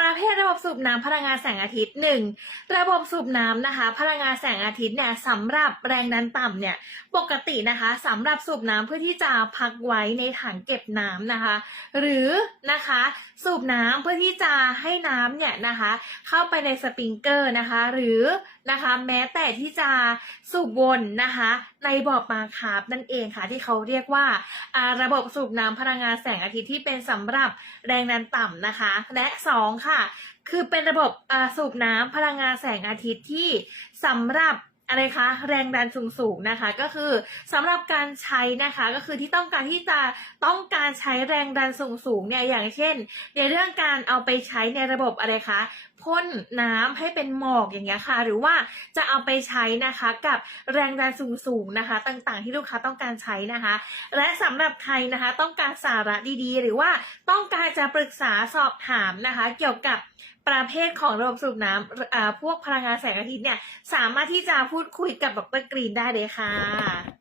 ประเภทระบบสูบน้ำพลังงานแสงอาทิตย์หนึ่งระบบสูบน้ำนะคะพลังงานแสงอาทิตย์เนี่ยสำหรับแรงดันต่ำเนี่ยปกตินะคะสำหรับสูบน้ำเพื่อที่จะพักไว้ในถังเก็บน้ำนะคะ หรือนะคะสูบน้ำเพื่อที่จะให้น้ำเนี่ยนะคะเข้าไปในสปริงเกอร์นะคะ หรือนะคะ แม้แต่ที่จะสูบวนนะคะ ในบ่อปลาคาร์บนั่นเองค่ะ ที่เขาเรียกว่าระบบสูบน้ำพลังงานแสงอาทิตย์ที่เป็นสำหรับแรงดันต่ำนะคะ และสองค่ะ คือเป็นระบบสูบน้ำพลังงานแสงอาทิตย์ที่สำหรับ อะไรคะแรงดันสูงๆนะคะ ก็คือสำหรับการใช้นะคะก็คือที่ต้องการที่จะต้องการใช้แรงดันสูงๆเนี่ยอย่างเช่น ในเรื่องการเอาไปใช้ในระบบอะไรคะพ่นน้ำให้เป็นหมอกอย่างเงี้ยค่ะ หรือว่าจะเอาไปใช้นะคะกับแรงดันสูงๆนะคะ ต่างๆที่ลูกค้าต้องการใช้นะคะ และสำหรับใครนะคะต้องการสาระดีๆ หรือว่าต้องการจะปรึกษาสอบถามนะคะ เกี่ยวกับประเภทของระบบสูบน้ำอ่าพวกพลังงานแสงอาทิตย์เนี่ยสามารถที่จะพูดดคุยกับดรกรีนได้เลยค่ะ